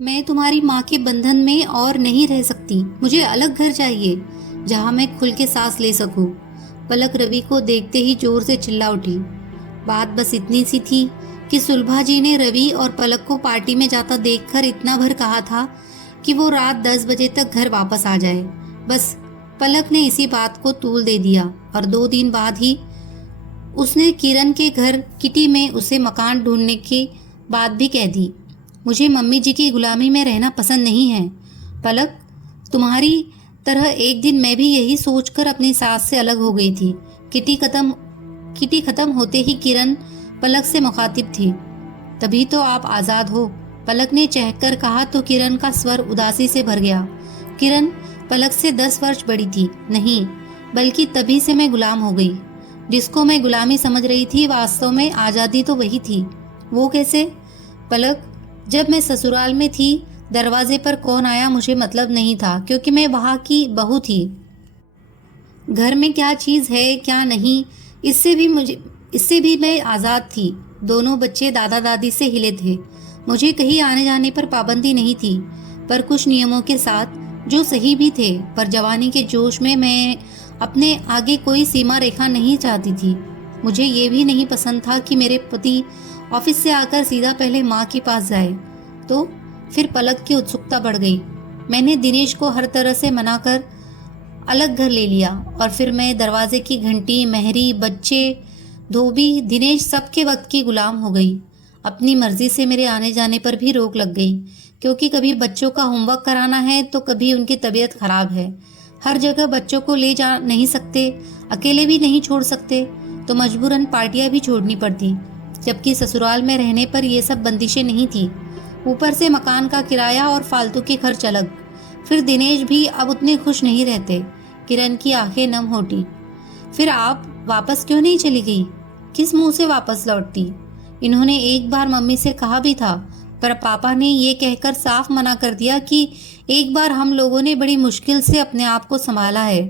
मैं तुम्हारी माँ के बंधन में और नहीं रह सकती। मुझे अलग घर चाहिए जहाँ मैं खुल के सांस ले सकूं। पलक रवि को देखते ही जोर से चिल्ला उठी। बात बस इतनी सी थी कि सुलभा जी ने रवि और पलक को पार्टी में जाता देखकर इतना भर कहा था कि वो रात 10 बजे तक घर वापस आ जाए। बस पलक ने इसी बात को तूल दे दिया और 2 दिन बाद ही उसने किरण के घर किटी में उसे मकान ढूंढने की बात भी कह दी। मुझे मम्मी जी की गुलामी में रहना पसंद नहीं है पलक। तुम्हारी तरह एक दिन मैं भी यही सोचकर अपनी सास से अलग हो गई थी। किटी खत्म होते ही किरण पलक से मुखातिब थी। तभी तो आप आजाद हो, पलक ने चहककर कहा तो किरण का स्वर उदासी से भर गया। किरण पलक से 10 वर्ष बड़ी थी, नहीं बल्कि तभी से मैं गुलाम हो गई। जिसको मैं गुलामी समझ रही थी वास्तव में आजादी तो वही थी। वो कैसे? पलक, जब मैं ससुराल में थी दरवाजे पर कौन आया मुझे मतलब नहीं था, क्योंकि मैं वहाँ की बहू थी। घर में क्या चीज़ है क्या नहीं इससे भी मैं आज़ाद थी। दोनों बच्चे दादा दादी से हिले थे। मुझे कहीं आने जाने पर पाबंदी नहीं थी, पर कुछ नियमों के साथ जो सही भी थे। पर जवानी के जोश में मैं अपने आगे कोई सीमा रेखा नहीं चाहती थी। मुझे ये भी नहीं पसंद था कि मेरे पति ऑफिस से आकर सीधा पहले माँ के पास जाए। तो फिर पलक की उत्सुकता बढ़ गई। मैंने दिनेश को हर तरह से मनाकर अलग घर ले लिया और फिर मैं दरवाजे की घंटी, मेहरी, बच्चे, धोबी, दिनेश सबके वक्त की गुलाम हो गई। अपनी मर्जी से मेरे आने जाने पर भी रोक लग गई, क्योंकि कभी बच्चों का होमवर्क कराना है तो कभी उनकी तबीयत खराब है। हर जगह बच्चों को ले जा नहीं सकते, अकेले भी नहीं छोड़ सकते, तो मजबूरन पार्टियां भी छोड़नी पड़ती। जबकि ससुराल में रहने पर ये सब बंदिशें नहीं थी। ऊपर से मकान का किराया और फालतू के खर्च अलग। फिर दिनेश भी अब उतने खुश नहीं रहते। किरण की आंखें नम होती। फिर आप वापस क्यों नहीं चली गई? किस मुंह से वापस लौटती? इन्होंने एक बार मम्मी से कहा भी था, पर पापा ने ये कहकर साफ मना कर दिया कि एक बार हम लोगों ने बड़ी मुश्किल से अपने आप को संभाला है,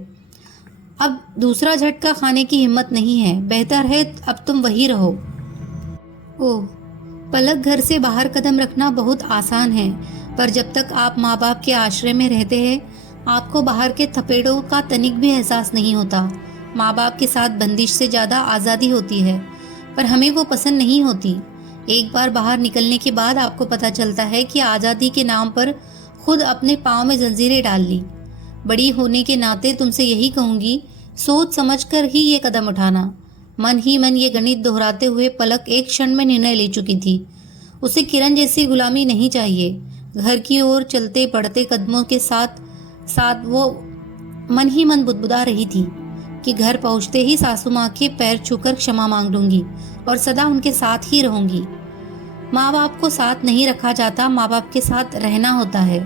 अब दूसरा झटका खाने की हिम्मत नहीं है। बेहतर है अब तुम वही रहो। ओह, पलक, घर से बाहर कदम रखना बहुत आसान है, पर जब तक आप माँ बाप के आश्रय में रहते हैं आपको बाहर के थपेड़ों का तनिक भी एहसास नहीं होता। माँ बाप के साथ बंदिश से ज़्यादा आज़ादी होती है, पर हमें वो पसंद नहीं होती। एक बार बाहर निकलने के बाद आपको पता चलता है कि आज़ादी के नाम पर खुद अपने पाँव में जंजीरें डाल ली। बड़ी होने के नाते तुमसे यही कहूँगी, सोच समझ कर ही ये कदम उठाना। मन ही मन ये गणित दोहराते हुए पलक एक क्षण में निर्णय ले चुकी थी। उसे किरण जैसी गुलामी नहीं चाहिए। घर की ओर चलते बढ़ते कदमों के साथ साथ वो मन ही मन बुदबुदा रही थी कि घर पहुंचते ही सासू माँ के पैर छूकर क्षमा मांग लूंगी और सदा उनके साथ ही रहूंगी। माँ बाप को साथ नहीं रखा जाता, माँ बाप के साथ रहना होता है।